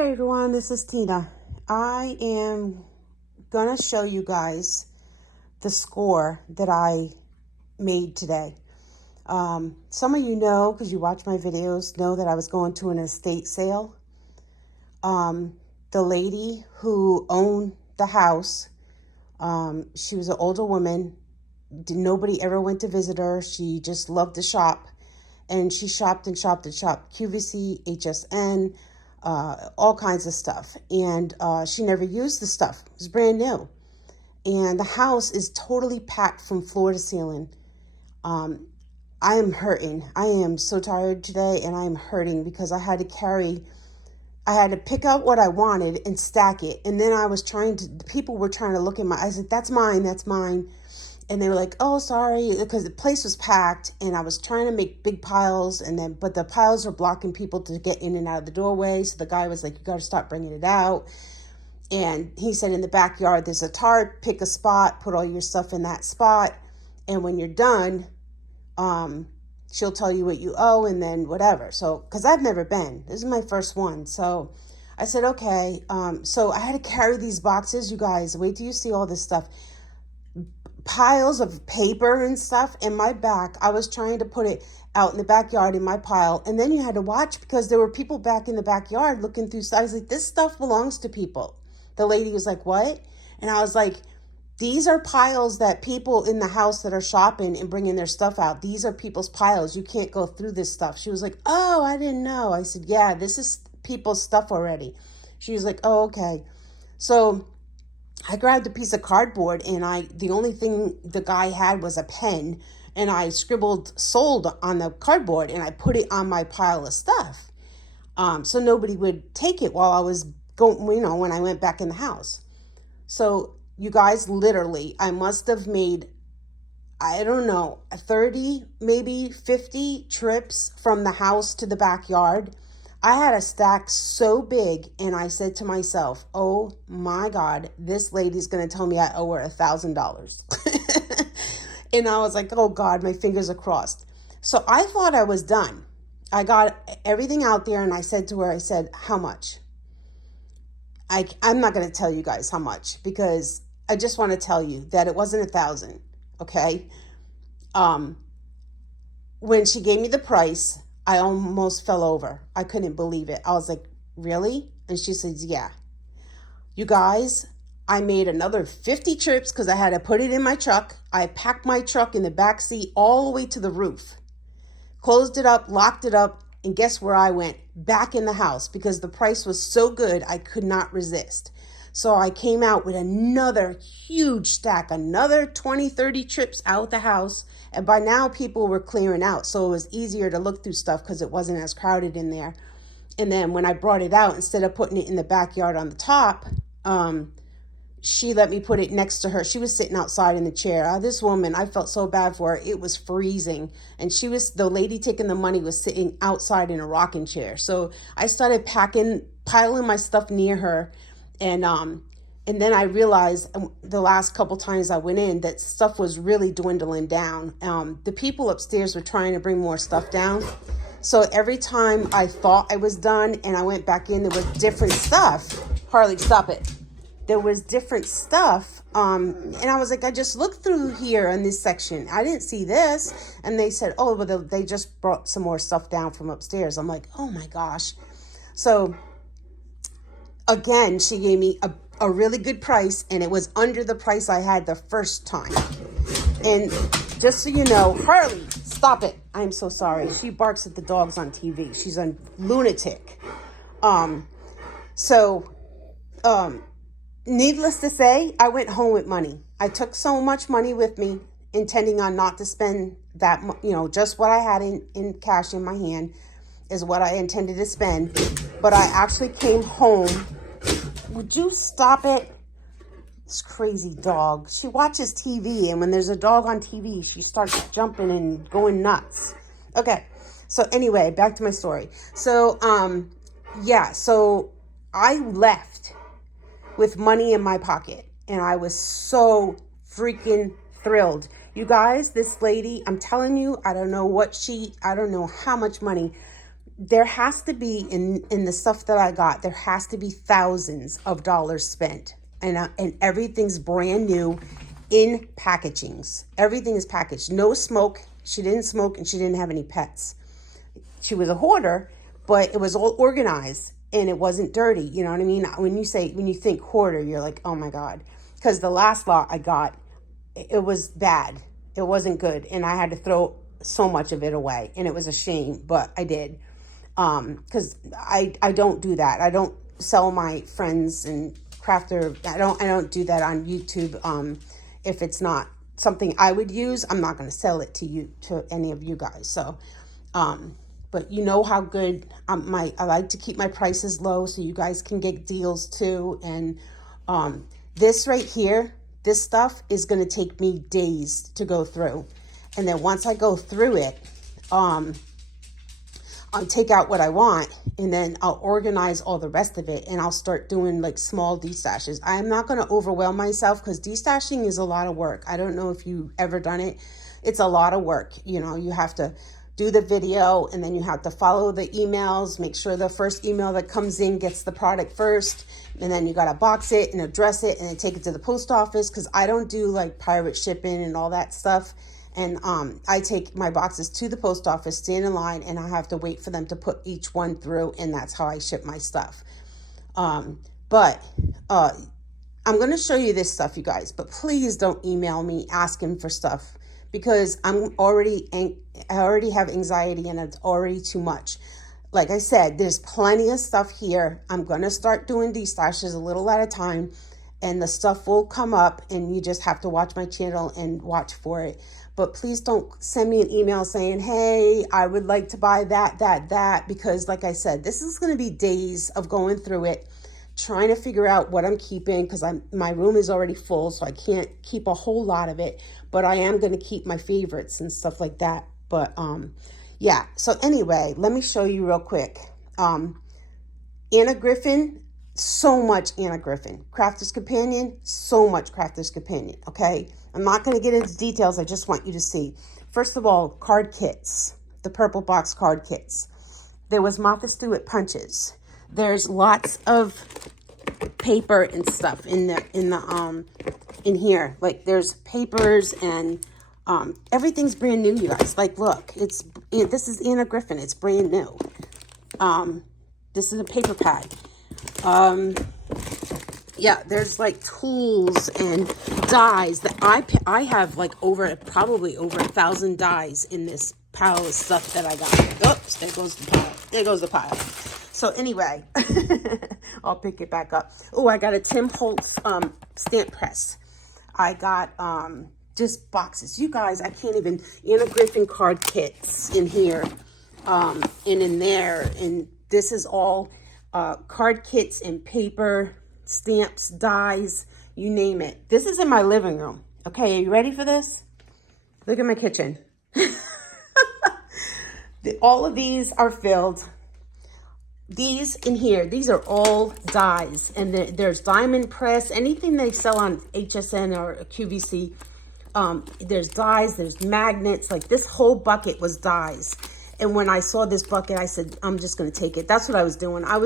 Hey everyone, this is Tina. I am gonna show you guys the score that I made today. Some of you know, because you watch my videos, know that I was going to an estate sale. The lady who owned the house, she was an older woman. Nobody ever went to visit her. She just loved to shop. And she shopped and shopped and shopped. QVC, HSN, all kinds of stuff. And she never used the stuff. It was brand new. And the house is totally packed from floor to ceiling. I am hurting. I am so tired today, and I am hurting because I had to pick out what I wanted and stack it. And then the people were trying to look at I said, that's mine, that's mine. And they were like, oh, sorry, because the place was packed and I was trying to make big piles, but the piles were blocking people to get in and out of the doorway. So the guy was like, you got to stop bringing it out. And he said, in the backyard, there's a tarp, pick a spot, put all your stuff in that spot. And when you're done, she'll tell you what you owe and then whatever. So, because I've never been, this is my first one. So I said, okay. So I had to carry these boxes, you guys, wait till you see all this stuff. Piles of paper and stuff in my back. I was trying to put it out in the backyard in my pile. And then you had to watch because there were people back in the backyard looking through stuff. I was like, this stuff belongs to people. The lady was like, what? And I was like, these are piles that people in the house that are shopping and bringing their stuff out. These are people's piles. You can't go through this stuff. She was like, oh, I didn't know. I said, yeah, this is people's stuff already. She was like, oh, okay. So I grabbed a piece of cardboard and the only thing the guy had was a pen, and I scribbled sold on the cardboard and I put it on my pile of stuff. So nobody would take it while I was going, when I went back in the house. So you guys, literally, I must have made, I don't know, 30, maybe 50 trips from the house to the backyard. I had a stack so big, and I said to myself, oh my God, this lady's going to tell me I owe her $1,000. And I was like, oh God, my fingers are crossed. So I thought I was done. I got everything out there, and I said to her, I said, how much? I'm not going to tell you guys how much, because I just want to tell you that it wasn't $1,000, okay? When she gave me the price, I almost fell over. I couldn't believe it. I was like, really? And she says, yeah. You guys, I made another 50 trips because I had to put it in my truck. I packed my truck in the back seat all the way to the roof, closed it up, locked it up, and guess where I went? Back in the house, because the price was so good, I could not resist. So I came out with another huge stack, another 20, 30 trips out the house. And by now people were clearing out. So it was easier to look through stuff because it wasn't as crowded in there. And then when I brought it out, instead of putting it in the backyard on the top, she let me put it next to her. She was sitting outside in the chair. This woman, I felt so bad for her. It was freezing. And the lady taking the money was sitting outside in a rocking chair. So I started piling my stuff near her. And then I realized the last couple times I went in that stuff was really dwindling down. The people upstairs were trying to bring more stuff down. So every time I thought I was done and I went back in, there was different stuff. Harley, stop it. There was different stuff. And I was like, I just looked through here in this section. I didn't see this. And they said, oh, but they just brought some more stuff down from upstairs. I'm like, oh my gosh. So again, she gave me a really good price, and it was under the price I had the first time. And just so you know, Harley, stop it. I'm so sorry. She barks at the dogs on TV. She's a lunatic. Needless to say, I went home with money. I took so much money with me, intending on not to spend that, just what I had in cash in my hand is what I intended to spend. But I actually came home. Would you stop it? This crazy dog. She watches TV, and when there's a dog on TV, she starts jumping and going nuts. Okay. So anyway, back to my story. So, so I left with money in my pocket, and I was so freaking thrilled. You guys, this lady, I'm telling you, I don't know how much money. there has to be in the stuff that I got, there has to be thousands of dollars spent, and everything's brand new in packagings. Everything is packaged. No smoke. She didn't smoke, and she didn't have any pets. She was a hoarder, but it was all organized and it wasn't dirty. You know what I mean? When you think hoarder, you're like, oh my God. Because the last lot I got, it was bad. It wasn't good. And I had to throw so much of it away. And it was a shame, but I did. Because I don't do that. I don't sell my friends and crafter. I don't do that on YouTube. If it's not something I would use, I'm not going to sell it to any of you guys. So, but you know how good I like to keep my prices low so you guys can get deals too. And this right here, this stuff is going to take me days to go through. And then once I go through it, I'll take out what I want, and then I'll organize all the rest of it, and I'll start doing like small destashes. I'm not going to overwhelm myself because destashing is a lot of work. I don't know if you've ever done it. It's a lot of work. You know, you have to do the video, and then you have to follow the emails, make sure the first email that comes in gets the product first, and then you got to box it and address it and then take it to the post office, because I don't do like pirate shipping and all that stuff. And I take my boxes to the post office, stand in line, and I have to wait for them to put each one through, and that's how I ship my stuff. But I'm going to show you this stuff, you guys, but please don't email me asking for stuff, because I already have anxiety and it's already too much. Like I said, there's plenty of stuff here. I'm going to start doing destashes a little at a time, and the stuff will come up, and you just have to watch my channel and watch for it. But please don't send me an email saying, hey, I would like to buy that, because like I said, this is going to be days of going through it, trying to figure out what I'm keeping, because my room is already full, so I can't keep a whole lot of it, but I am going to keep my favorites and stuff like that. But yeah, so anyway, let me show you real quick. Anna Griffin, so much Anna Griffin. Crafter's Companion, so much Crafter's Companion, okay? I'm not going to get into details. I just want you to see. First of all, card kits, the purple box card kits. There was Martha Stewart punches. There's lots of paper and stuff in here. Like there's papers and everything's brand new, you guys. Like look, this is Anna Griffin. It's brand new. This is a paper pad. Yeah, there's like tools and dies that I have like probably over 1,000 dies in this pile of stuff that I got. Oops, there goes the pile. There goes the pile. So anyway, I'll pick it back up. Oh, I got a Tim Holtz stamp press. I got just boxes. You guys, I can't even. Anna Griffin card kits in here, and in there, and this is all card kits and paper. Stamps, dies, you name it. This is in my living room. Okay, are you ready for this? Look at my kitchen. All of these are filled. These in here, these are all dies. And there's diamond press, anything they sell on HSN or QVC. There's dies, there's magnets. Like this whole bucket was dies. And when I saw this bucket, I said, I'm just going to take it. That's what I was doing. I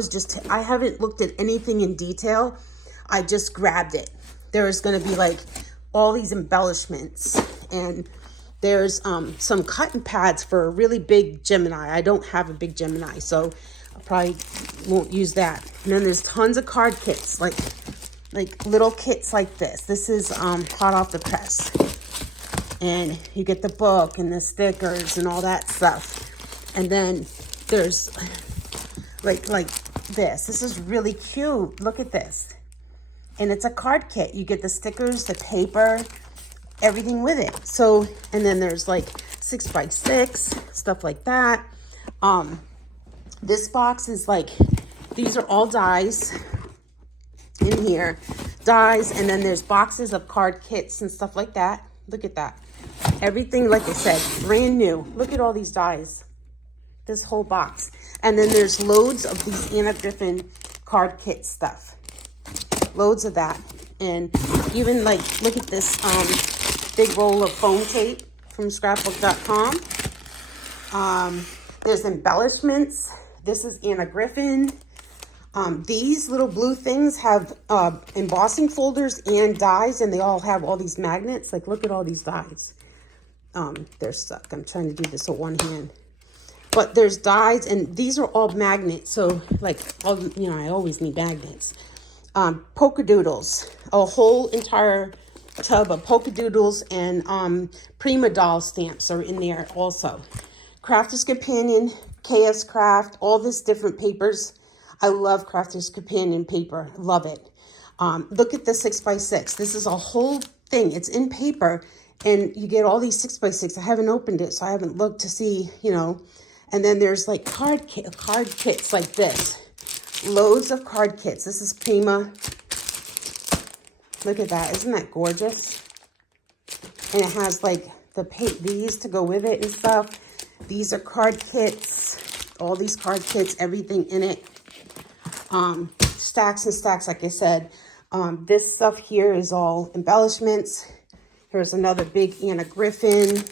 haven't looked at anything in detail. I just grabbed it. There's going to be like all these embellishments. And there's some cutting pads for a really big Gemini. I don't have a big Gemini, so I probably won't use that. And then there's tons of card kits, like little kits like this. This is hot off the press. And you get the book and the stickers and all that stuff. And then there's like this. This is really cute. Look at this. And it's a card kit. You get the stickers, the paper, everything with it. So, and then there's like 6x6, stuff like that. This box is like, these are all dies in here. Dies, and then there's boxes of card kits and stuff like that. Look at that. Everything, like I said, brand new. Look at all these dies. This whole box. And then there's loads of these Anna Griffin card kit stuff. Loads of that. And even like, look at this big roll of foam tape from scrapbook.com. There's embellishments. This is Anna Griffin. These little blue things have embossing folders and dies, and they all have all these magnets. Like, look at all these dies. They're stuck. I'm trying to do this with one hand. But there's dies, and these are all magnets. So, like, you know, I always need magnets. Polka doodles. A whole entire tub of polka doodles and Prima doll stamps are in there also. Crafter's Companion, KS Craft, all this different papers. I love Crafter's Companion paper. Love it. Look at the 6x6. This is a whole thing. It's in paper, and you get all these 6x6. I haven't opened it, so I haven't looked to see, you know. And then there's like card kits like this. Loads of card kits. This is Prima. Look at that. Isn't that gorgeous? And it has like these to go with it and stuff. These are card kits. All these card kits, everything in it. Stacks and stacks, like I said. This stuff here is all embellishments. Here's another big Anna Griffin.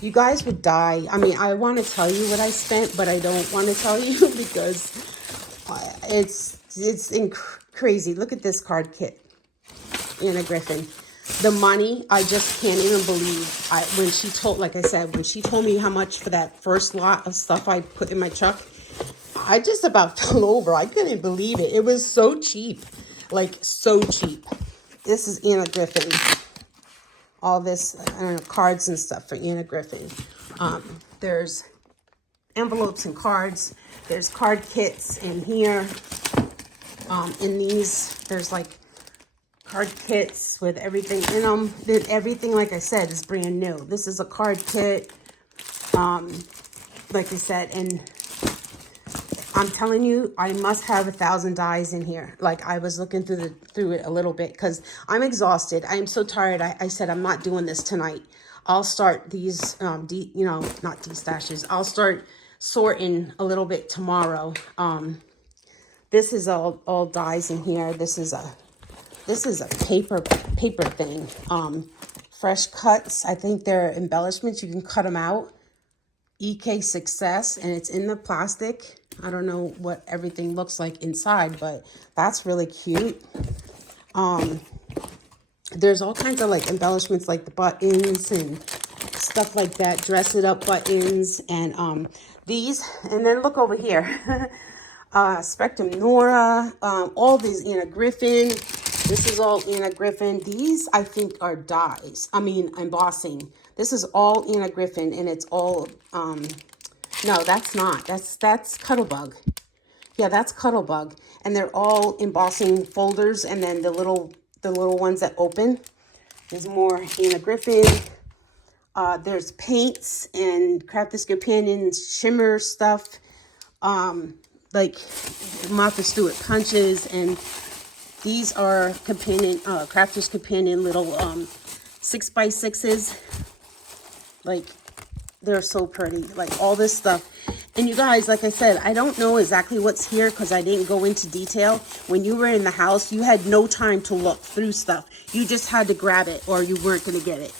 You guys would die. I mean, I want to tell you what I spent, but I don't want to tell you because it's crazy. Look at this card kit, Anna Griffin. The money, I just can't even believe. When she told me how much for that first lot of stuff I put in my truck, I just about fell over. I couldn't believe it. It was so cheap, like so cheap. This is Anna Griffin. All this, I don't know, cards and stuff for Anna Griffin. There's envelopes and cards. There's card kits in here. In these, there's like card kits with everything in them. Everything, like I said, is brand new. This is a card kit, like I said, and I'm telling you, I must have 1,000 dies in here. Like, I was looking through it a little bit because I'm exhausted. I am so tired. I said I'm not doing this tonight. I'll start these, not destashes. I'll start sorting a little bit tomorrow. This is all dies in here. This is a paper thing. Fresh cuts. I think they're embellishments. You can cut them out. EK Success, and it's in the plastic. I don't know what everything looks like inside, but that's really cute. There's all kinds of like embellishments, like the buttons and stuff like that, dress it up buttons, and these. And then look over here. Spectrum Nora, all these Anna Griffin. This is all Anna Griffin. These, I think, are dies. I mean, embossing. This is all Anna Griffin, and it's all, no, that's not. That's Cuttlebug. Yeah, that's Cuttlebug. And they're all embossing folders, and then the little ones that open. There's more Anna Griffin. There's paints and Crafter's Companion shimmer stuff. Like Martha Stewart punches, and these are Crafter's Companion little 6x6s. Like, they're so pretty. Like, all this stuff. And you guys, like I said, I don't know exactly what's here because I didn't go into detail. When you were in the house, you had no time to look through stuff. You just had to grab it or you weren't going to get it.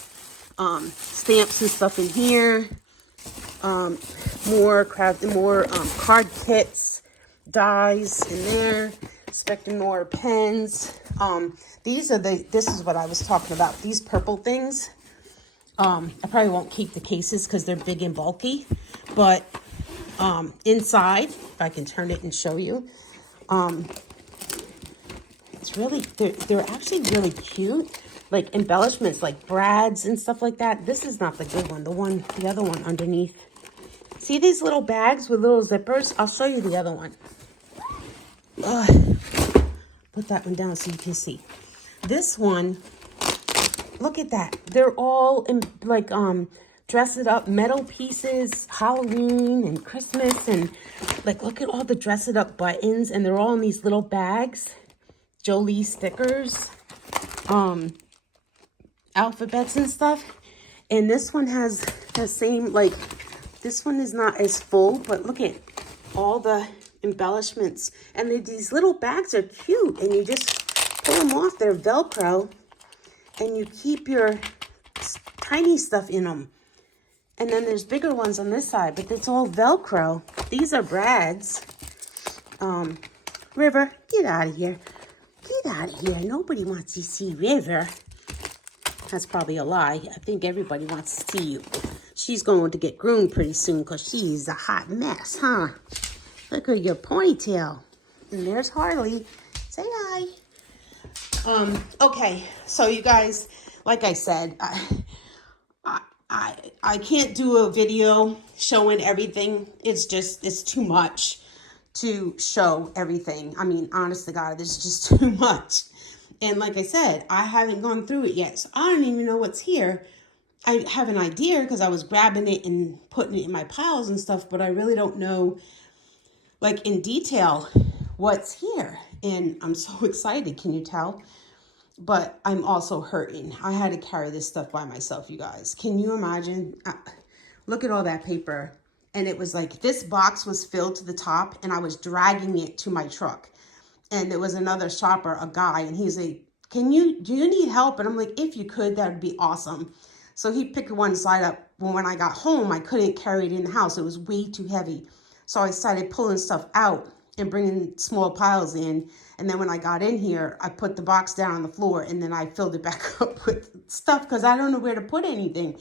Stamps and stuff in here. More card kits, dies in there. Expecting more pens. This is what I was talking about. These purple things. I probably won't keep the cases because they're big and bulky, but inside, if I can turn it and show you, it's really, they're actually really cute, like embellishments, like brads and stuff like that. This is not the good one, the other one underneath. See these little bags with little zippers? I'll show you the other one. Put that one down so you can see. This one, look at that. They're all in like dress it up metal pieces, Halloween and Christmas, and like look at all the dress it up buttons, and they're all in these little bags. Jolie stickers, alphabets and stuff. And this one has the same, like, this one is not as full, but look at all the embellishments. And these little bags are cute, and you just pull them off. They're Velcro, and you keep your tiny stuff in them. And then there's bigger ones on this side, but it's all Velcro. These are Brad's. River, get out of here. Get out of here. Nobody wants to see River. That's probably a lie. I think everybody wants to see you. She's going to get groomed pretty soon because she's a hot mess, huh? Look at your ponytail. And there's Harley. Say hi. Okay, so you guys, like I said, I can't do a video showing everything. It's too much to show everything. I mean, honest to God, there's just too much. And like I said, I haven't gone through it yet. So I don't even know what's here. I have an idea because I was grabbing it and putting it in my piles and stuff, but I really don't know, like, in detail what's here. And I'm so excited, can you tell? But I'm also hurting. I had to carry this stuff by myself, you guys. Can you imagine? Look at all that paper. And it was like, this box was filled to the top and I was dragging it to my truck. And there was another shopper, a guy, and he's like, do you need help? And I'm like, if you could, that would be awesome. So he picked one side up. When I got home, I couldn't carry it in the house. It was way too heavy. So I started pulling stuff out and bringing small piles in. And then when I got in here, I put the box down on the floor and then I filled it back up with stuff because I don't know where to put anything,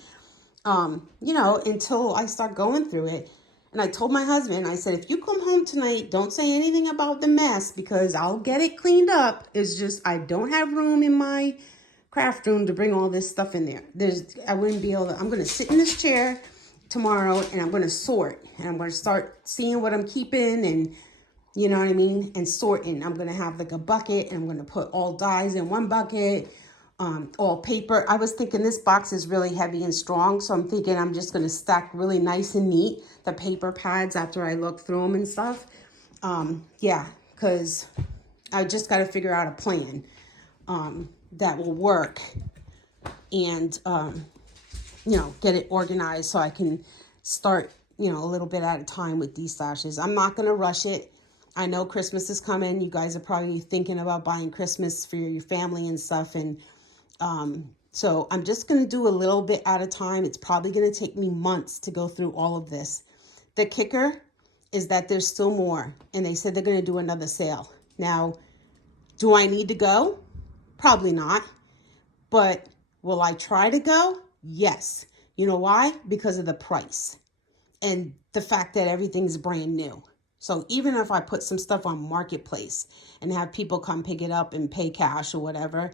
until I start going through it. And I told my husband, I said, if you come home tonight, don't say anything about the mess because I'll get it cleaned up. It's just I don't have room in my craft room to bring all this stuff in there. I wouldn't be able to. I'm going to sit in this chair tomorrow and I'm going to sort. And I'm going to start seeing what I'm keeping and, you know what I mean, and sorting. I'm going to have like a bucket and I'm going to put all dyes in one bucket. All paper. I was thinking this box is really heavy and strong, so I'm thinking I'm just going to stack really nice and neat the paper pads after I look through them and stuff. Because I just got to figure out a plan that will work and, get it organized so I can start, a little bit at a time with these stashes. I'm not going to rush it. I know Christmas is coming. You guys are probably thinking about buying Christmas for your family and stuff, and so I'm just going to do a little bit at a time. It's probably going to take me months to go through all of this. The kicker is that there's still more, and they said they're going to do another sale. Now, do I need to go? Probably not. But will I try to go? Yes. You know why? Because of the price and the fact that everything's brand new. So even if I put some stuff on Marketplace and have people come pick it up and pay cash or whatever,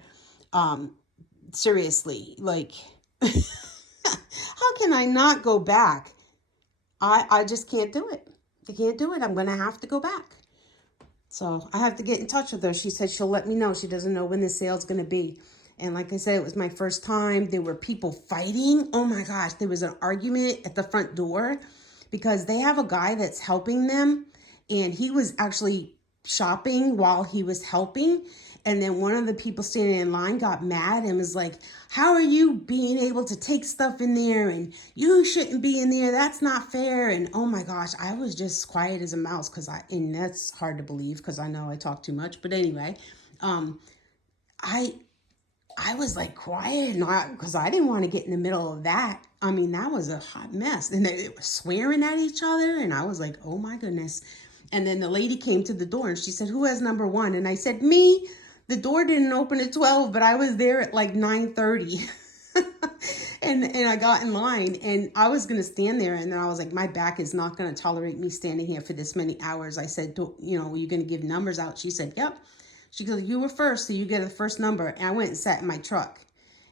seriously, like, how can I not go back? I just can't do it. I can't do it. I'm going to have to go back. So I have to get in touch with her. She said she'll let me know. She doesn't know when the sale's going to be. And like I said, it was my first time. There were people fighting. Oh my gosh, there was an argument at the front door because they have a guy that's helping them. And he was actually shopping while he was helping. And then one of the people standing in line got mad and was like, how are you being able to take stuff in there? And you shouldn't be in there. That's not fair. And oh my gosh, I was just quiet as a mouse and that's hard to believe because I know I talk too much. But anyway, I was like quiet because I didn't want to get in the middle of that. I mean, that was a hot mess. And they were swearing at each other. And I was like, oh my goodness. And then the lady came to the door and she said, who has number one? And I said, me. The door didn't open at 12, but I was there at like 9:30. and I got in line and I was going to stand there. And then I was like, my back is not going to tolerate me standing here for this many hours. I said, were you going to give numbers out? She said, yep. She goes, you were first, so you get the first number. And I went and sat in my truck.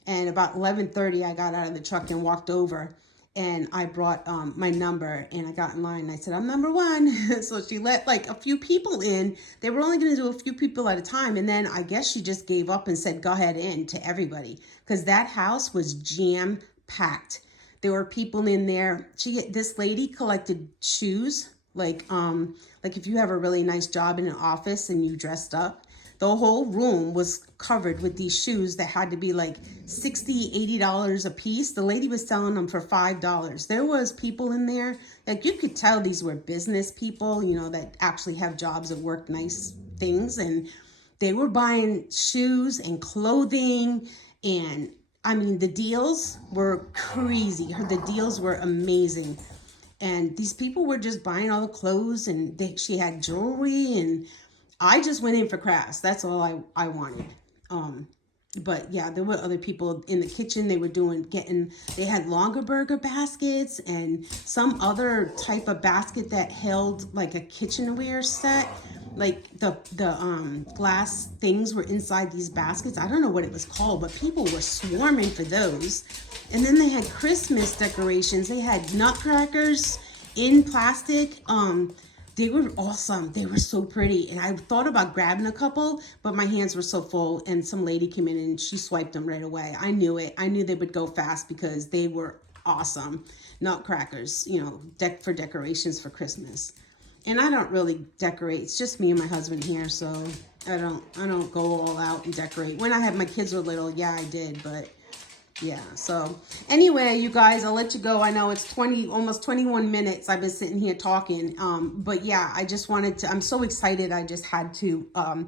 And about 11:30, I got out of the truck and walked over. And I brought my number and I got in line and I said, I'm number one. So she let like a few people in. They were only going to do a few people at a time. And then I guess she just gave up and said, go ahead in to everybody. Because that house was jam packed. There were people in there. This lady collected shoes. Like if you have a really nice job in an office and you dressed up, the whole room was covered with these shoes that had to be like $60, $80 a piece. The lady was selling them for $5. There was people in there, like you could tell these were business people, that actually have jobs that work nice things. And they were buying shoes and clothing and I mean, the deals were crazy. The deals were amazing. And these people were just buying all the clothes, and she had jewelry, and I just went in for crafts. That's all I wanted. Um, but yeah, there were other people in the kitchen. They were they had longer burger baskets and some other type of basket that held like a kitchenware set. Like the glass things were inside these baskets. I don't know what it was called, but people were swarming for those. And then they had Christmas decorations. They had nutcrackers in plastic. They were awesome. They were so pretty. And I thought about grabbing a couple, but my hands were so full, and some lady came in and she swiped them right away. I knew it. I knew they would go fast because they were awesome. Nutcrackers, for decorations for Christmas. And I don't really decorate. It's just me and my husband here, so I don't go all out and decorate. When I had my kids were little, yeah, I did, but yeah. So anyway, you guys, I'll let you go. I know it's almost 21 minutes I've been sitting here talking. But yeah, I just wanted to, I'm so excited. I just had to, I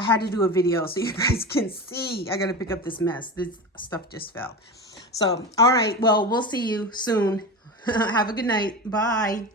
had to do a video so you guys can see. I got to pick up this mess. This stuff just fell. So, all right. Well, we'll see you soon. Have a good night. Bye.